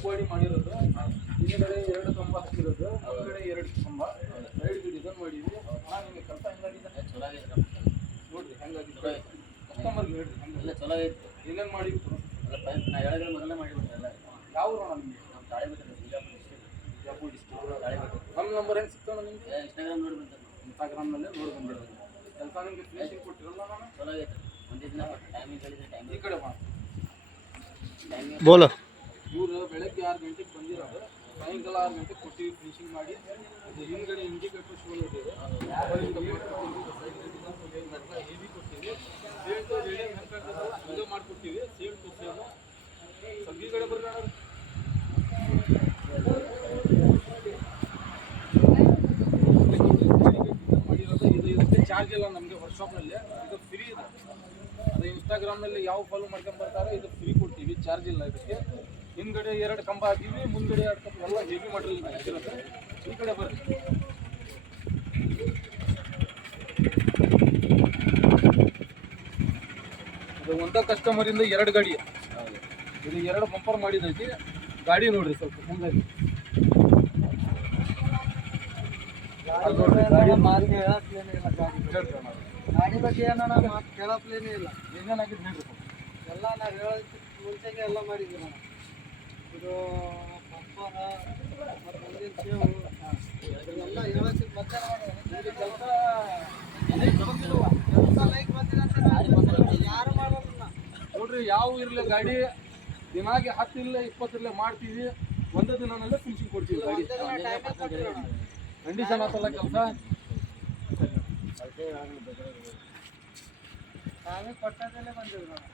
Pipe body ಮಾಡಿರೋದು, ಹಿಂದ್ಗಡೆ 2 ಕಂಬ ಹಾಕಿರೋದು, ಮುಂದ್ಗಡೆ 2 ಕಂಬ, ಸೈಡ್ ಡಿಸೈನ್ ಮಾಡಿದ್ವಿ. ನಿಮಗೆ ಕೆಲಸ ಹೆಂಗಾಗಿದೆ? ಚಲೋ ಆಗೈತೆ ನೋಡ್ರಿ ಹೆಂಗಾಗಿದೆ, ಕಸ್ಟಮರ್ಗೆ ಹೇಳ್ರಿ ಎಲ್ಲ ಚಲೋ ಆಗೈತೆ. ಏನೇನು ಮಾಡಿವಿ ಪೈಪ್ ನಾ ಹೇಳಿದ್ರೆ ಮೊದಲೇ ಮಾಡಿಬಿಟ್ರೆ ಎಲ್ಲ. ಯಾವ ಊರಣ ನಿಮಗೆ? ನಮ್ಮ ತಾಳಿಬಿಟ್ರೆ ಬಿಜಾಪುರ ಡಿಸ್ಟ್ರಿಕ್ಟ್ ತಾಳಿಬಿಟ್ರೆ. ನಮ್ಮ ನಂಬರ್ ಹೆಂಗೆ ಸಿಗ್ತಾವೆ ನಿಮಗೆ? ಇನ್ಸ್ಟಾಗ್ರಾಮ್ ನೋಡಿ ಬಂತಾರೆ. ಇನ್ಸ್ಟಾಗ್ರಾಮ್ನಲ್ಲೇ ನೋಡಿ ಬಂದಿರೋದು. ಕೆಲಸ ನಿಮಗೆ ಫಿನಿಶಿಂಗ್ ಕೊಟ್ಟಿರಲ್ಲ ನಾನು? ಚಲೋ ಆಗೈತೆ. ಒಂದೇ ದಿನ ಟೈಮಿಂಗ್ ಹೇಳಿದ್ರೆ ಟೈಮಿಂಗ್ ಈ ಕಡೆ ಬಾ. ಬೋಲ ಇವರು ಬೆಳಗ್ಗೆ 6 ಗಂಟೆಗೆ ಬಂದಿರೋದು, ಸಾಯಂಕಾಲ 6 ಗಂಟೆಗೆ ಕೊಟ್ಟಿವಿ ಫಿನಿಶಿಂಗ್ ಮಾಡಿ. ಇದು ಹಿಂದ್ಗಡೆ ಇಂಡಿಕೇಟರ್ ಶೋ ಇದೆ, ಹೆವಿ ಕೊಟ್ಟಿವಿ. ಸೇಲ್ ಟು ರೇಡಿಯಂ ಹೆಂಗಾಗ್ತದಲ್ಲ ಹಂಗೆ ಮಾಡಿಕೊಟ್ಟಿವಿ. ಸೇಲ್ ಟು ಸೇಲ್ ಸಬ್ಬಿ ಕಡೆ ಬರ್ಬೇಡ. ಮಾಡಿರೋದು ಇದು ಇದಕ್ಕೆ ಚಾರ್ಜ್ ಇಲ್ಲ ನಮಗೆ ವರ್ಕ್ಶಾಪ್ನಲ್ಲಿ, ಇದು ಫ್ರೀ ಇದೆ. ಅದು ಇನ್ಸ್ಟಾಗ್ರಾಮ್ನಲ್ಲಿ ಯಾವ ಫಾಲೋ ಮಾಡ್ಕೊಂಡು ಬರ್ತಾರೆ ಇದು ಫ್ರೀ ಕೊಡ್ತೀವಿ, ಚಾರ್ಜ್ ಇಲ್ಲ ಇದಕ್ಕೆ. ಹಿಂದ್ಗಡೆ 2 ಕಂಬ ಹಾಕಿವಿ, ಮುಂದ್ಗಡೆ 2 ಕಂಬ, ಎಲ್ಲ ಹೆವಿ ಮಾಡಿರಲಿ ಹಾಕಿರುತ್ತೆ. ಈ ಕಡೆ ಬರ್ರಿ. ಇದು ಒಂದ ಕಸ್ಟಮರಿಂದ 2 ಗಾಡಿ, ಇದು 2 ಬಂಪರ್ ಮಾಡಿದೈತಿ. ಗಾಡಿ ನೋಡ್ರಿ ಸ್ವಲ್ಪ ಮುಂದೆ ಗಾಡಿ ಬಗ್ಗೆ ಏನೋ ಮಾತು ಕೇಳಪ್ಲೇನೇ ಇಲ್ಲ. ಏನೇನಾಗಿದೆ ಹೇಳ್ರಿ ಎಲ್ಲ ನಾವು ಹೇಳೋದಕ್ಕೆ ಮುಂಚೆಗೆ ಎಲ್ಲ ಮಾಡಿದ್ದೀವಿ ನಾವು. ಇದು ಪಂಪರ ಮತ್ತು ಮುಂದಿನ ಸೇವು ಎಲ್ಲ ಹೇಳೋದಕ್ಕೆ ಮತ್ತೆ ಕೆಲಸ ಲೈಕ್ ಬಂದಿದೆ ಅಂತ ಯಾರು ಮಾಡೋದಿಲ್ಲ ನೋಡ್ರಿ. ಯಾವ ಇರಲಿ ಗಾಡಿ ದಿನಾಗೆ 10 ಇಲ್ಲ 20 ಇಲ್ಲ ಮಾಡ್ತೀವಿ, ಒಂದೇ ದಿನದಲ್ಲೇ ಫಿನಿಶಿಂಗ್ ಕೊಡ್ತೀವಿ. ಗಾಡಿ ಕಂಡೀಷನ್ ಆತಲ್ಲ ಕೆಲಸ. ನಾವೇ ಕೊಟ್ಟದಲ್ಲೇ ಬಂದಿವಿ ನಾವು.